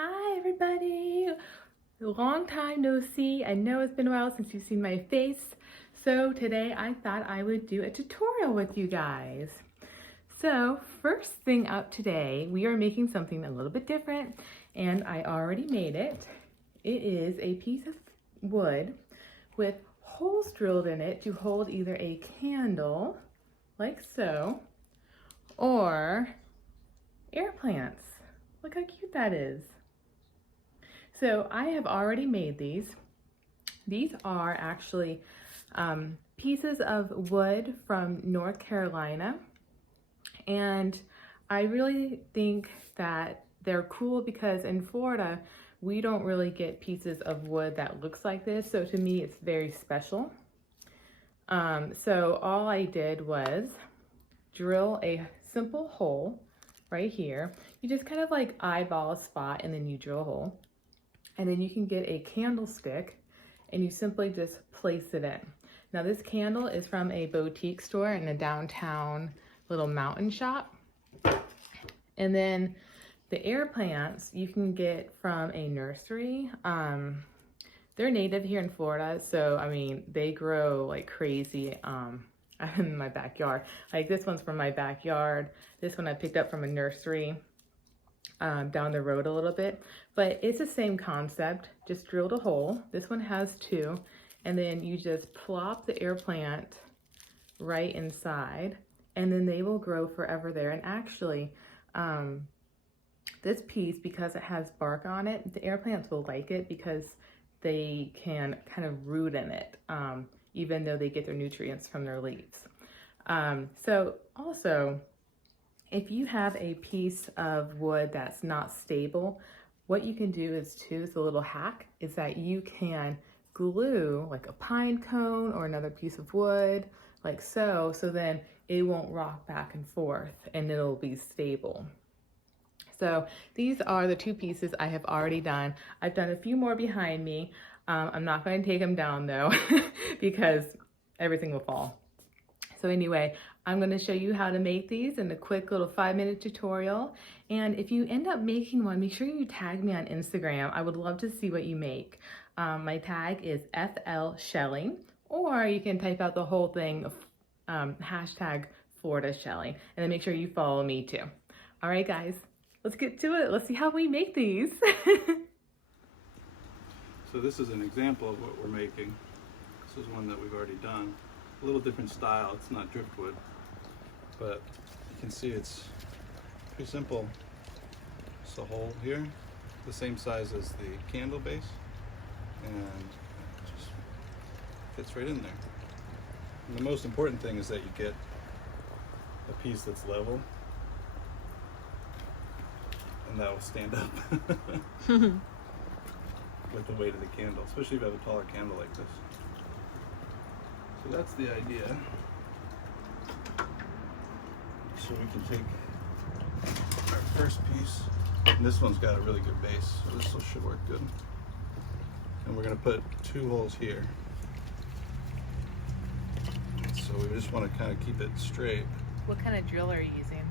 Hi everybody! Long time no see. I know it's been a while since you've seen my face. So today I thought I would do a tutorial with you guys. So first thing up today, we are making something a little bit different and I already made it. It is a piece of wood with holes drilled in it to hold either a candle, like so, or air plants. Look how cute that is. So I have already made these. These are actually pieces of wood from North Carolina. And I really think that they're cool because in Florida, we don't really get pieces of wood that looks like this. So to me, it's very special. So all I did was drill a simple hole right here. You just kind of like eyeball a spot and then you drill a hole. And then you can get a candlestick and you simply just place it in. Now this candle is from a boutique store in a downtown little mountain shop. And then the air plants you can get from a nursery. They're native here in Florida, so I mean, they grow like crazy in my backyard. Like this one's from my backyard. This one I picked up from a nursery down the road a little bit, but it's the same concept. Just drilled a hole. This one has two, and then you just plop the air plant right inside, and then they will grow forever there. And actually, this piece, because it has bark on it, the air plants will like it because they can kind of root in it, even though they get their nutrients from their leaves. So also, if you have a piece of wood that's not stable, what you can do is too, it's a little hack, is that you can glue like a pine cone or another piece of wood, like so, so then it won't rock back and forth and it'll be stable. So these are the two pieces I have already done. I've done a few more behind me. I'm not going to take them down though, because everything will fall. So anyway, I'm going to show you how to make these in a quick little 5-minute tutorial. And if you end up making one, make sure you tag me on Instagram. I would love to see what you make. My tag is flshelling, or you can type out the whole thing, hashtag Florida shelling, and then make sure you follow me too. All right, guys, let's get to it. Let's see how we make these. So this is an example of what we're making. This is one that we've already done. A little different style, it's not driftwood, but you can see it's pretty simple. It's a hole here, the same size as the candle base, and it just fits right in there. And the most important thing is that you get a piece that's level, and that will stand up with the weight of the candle, especially if you have a taller candle like this. So that's the idea. So we can take our first piece, and this one's got a really good base, so this should work good. And we're going to put 2 holes here. So we just want to kind of keep it straight. What kind of drill are you using?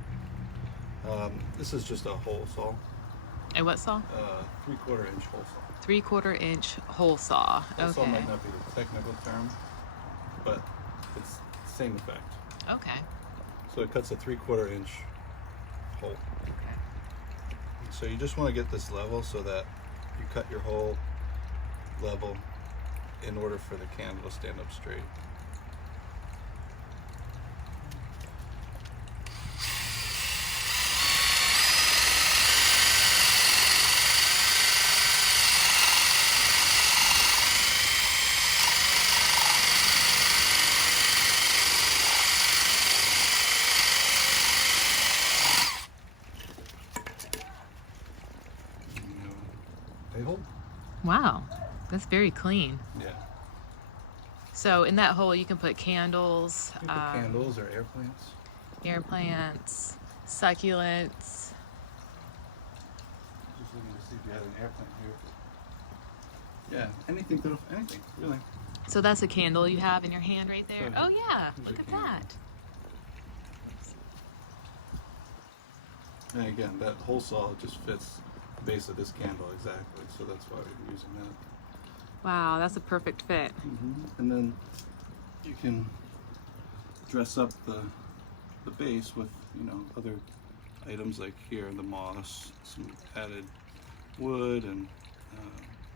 This is just a hole saw. A what saw? 3/4 inch hole saw. 3/4 inch hole saw. Hole saw Okay. might not be the technical term, but it's the same effect. Okay. So it cuts a 3/4 inch hole. Okay. So you just want to get this level so that you cut your hole level in order for the candle to stand up straight. Hole? Wow, that's very clean. Yeah. So in that hole you can put candles, You can put candles or air plants. air plants, succulents. Just looking to see if you have an air plant here. Yeah, anything, anything, really. So that's a candle you have in your hand right there? So Oh yeah, here's look a at candle. that. And again, that hole saw just fits base of this candle exactly, so that's why we're using that. Wow, that's a perfect fit. And then you can dress up the base with, you know, other items like here, the moss, some added wood, and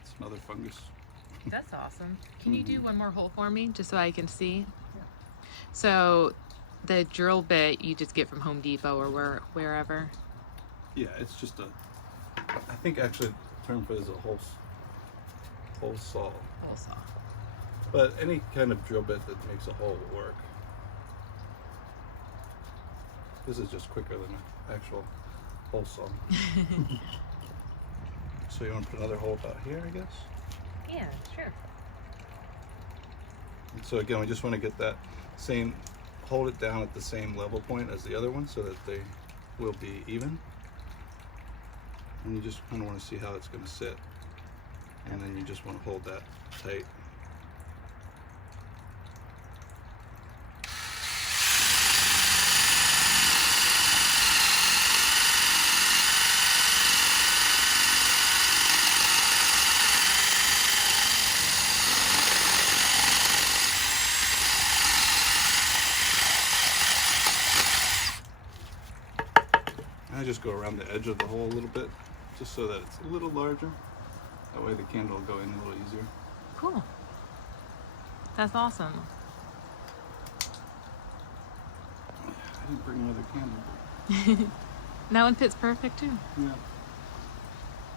some other fungus. That's awesome. Can you do one more hole for me, just so I can see? So the drill bit you just get from Home Depot or wherever? Yeah, it's just I think actually the term for this is a hole saw. Hole saw. But any kind of drill bit that makes a hole will work. This is just quicker than an actual hole saw. So you want to put another hole about here, I guess? Yeah, sure. And so again, we just want to get that same, hold it down at the same level point as the other one so that they will be even. And you just kind of want to see how it's going to sit. And then you just want to hold that tight. I just go around the edge of the hole a little bit, just so that it's a little larger. That way the candle will go in a little easier. Cool. That's awesome. I didn't bring another candle. That one fits perfect too. Yeah.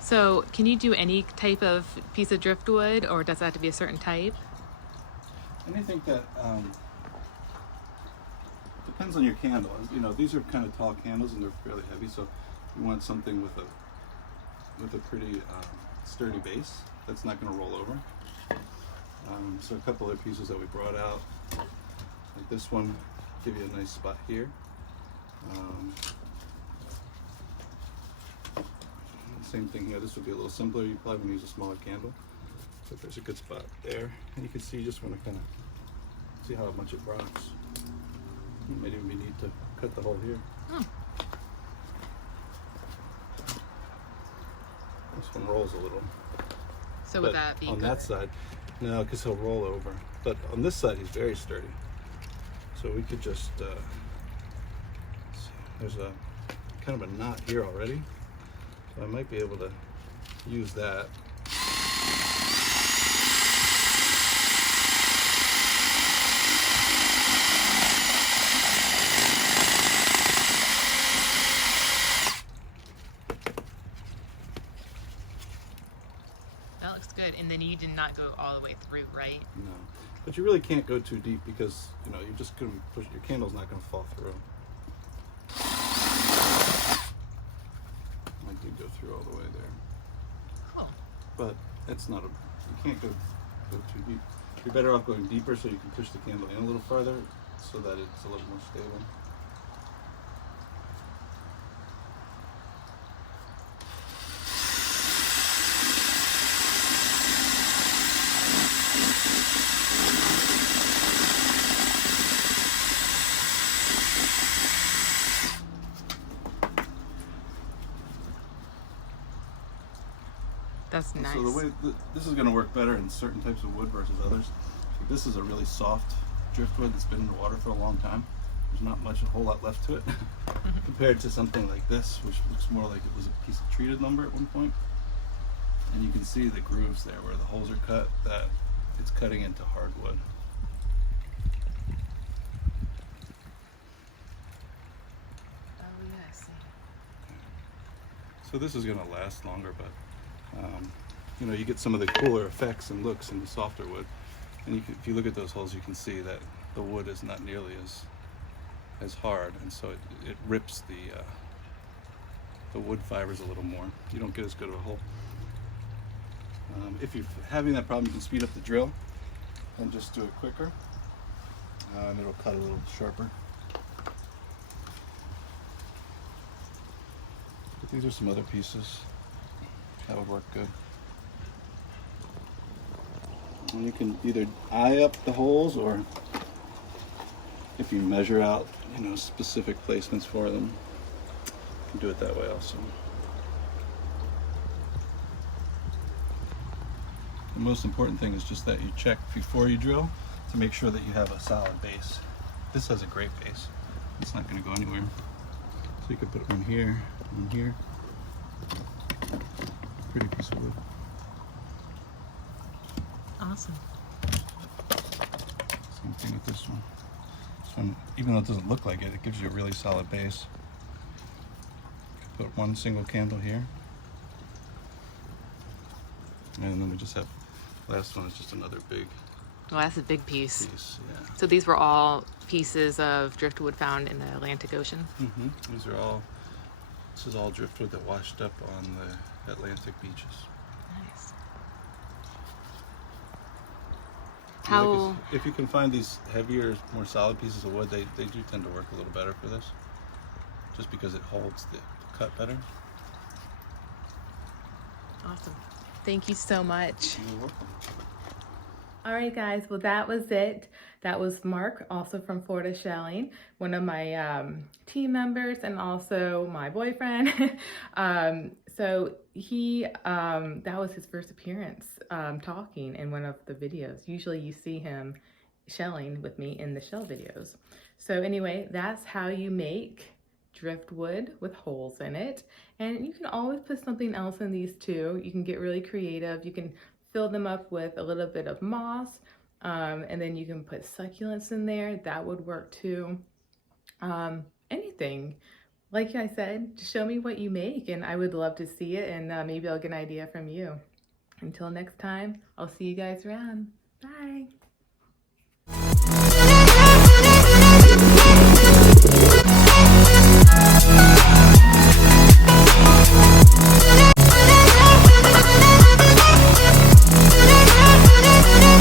So can you do any type of piece of driftwood, or does it have to be a certain type? Anything that depends on your candle. You know, these are kind of tall candles and they're fairly heavy, so you want something with a pretty sturdy base that's not going to roll over. So a couple other pieces that we brought out, like this one, give you a nice spot here. Same thing here. This would be a little simpler. You probably want to use a smaller candle, but there's a good spot there. And you can see, you just want to kind of see how much it rocks. You might even need to cut the hole here. This one rolls a little. So would that be on good? that side? No, because he'll roll over. But on this side, he's very sturdy. So we could just, there's a kind of a knot here already. So I might be able to use that. That looks good. And then you did not go all the way through, right? No, but you really can't go too deep because, you know, you're just going to push, your candle's not going to fall through. I did go through all the way there. Cool. But it's not you can't go too deep. You're better off going deeper so you can push the candle in a little farther so that it's a little more stable. That's nice. So the way this is going to work better in certain types of wood versus others. Like this is a really soft driftwood that's been in the water for a long time. There's not much, a whole lot left to it compared to something like this, which looks more like it was a piece of treated lumber at one point. And you can see the grooves there where the holes are cut, that it's cutting into hardwood. Oh yes. So this is going to last longer, but you know, you get some of the cooler effects and looks in the softer wood. And if you look at those holes, you can see that the wood is not nearly as hard, and so it rips the wood fibers a little more. You don't get as good of a hole. If you're having that problem, you can speed up the drill and just do it quicker, and it'll cut a little sharper. But these are some other pieces that would work good. And you can either eye up the holes, or if you measure out, you know, specific placements for them, you can do it that way also. The most important thing is just that you check before you drill to make sure that you have a solid base. This has a great base. It's not going to go anywhere. So you can put one here, one here. Pretty piece of wood. Awesome. Same thing with this one. This one, even though it doesn't look like it, it gives you a really solid base. Put one single candle here. And then we just have, last one is just another big Well, that's a big piece. yeah. So these were all pieces of driftwood found in the Atlantic Ocean? These are all, this is all driftwood that washed up on the Atlantic beaches. Nice. Like How, if you can find these heavier, more solid pieces of wood, they do tend to work a little better for this. Just because it holds the cut better. awesome. Thank you so much. You're welcome. All right, guys. Well, that was it. That was Mark, also from FloridaShelling, one of my team members and also my boyfriend. So he, that was his first appearance talking in one of the videos. Usually you see him shelling with me in the shell videos. So anyway, that's how you make driftwood with holes in it. And you can always put something else in these too. You can get really creative. You can fill them up with a little bit of moss, and then you can put succulents in there. That would work too. Anything. Like I said, just show me what you make and I would love to see it, and maybe I'll get an idea from you. Until next time, I'll see you guys around. Bye.